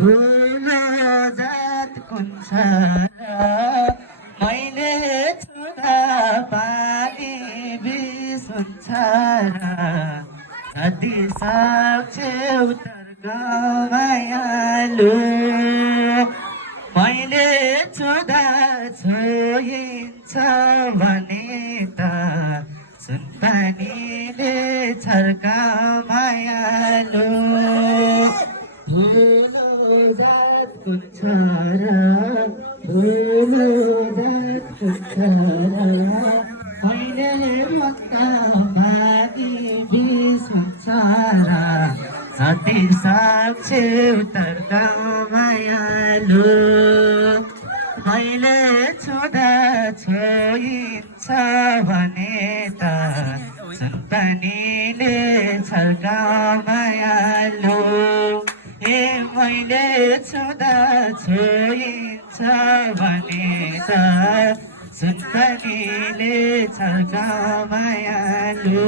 ठुलो जात कुन छ र मैले छुँदा पानी बिस हुन्छ र जति सक्छौ तर्क मायालु मैले छुँदा छोइन्छ भने त सुनपानीले छर्क मायालु ठुलो जात कुन छ र ठुलो जात कुन छ र मैले भन्दा मागी बिस हुन्छ र जति सक्छौ तर्क मायालु मैले छुँदा छोइन्छ भने त सुनपानीले छर्क मायालु ए मैले छुँदा छोइन्छ भने त सुनपानीले छर्क मायालु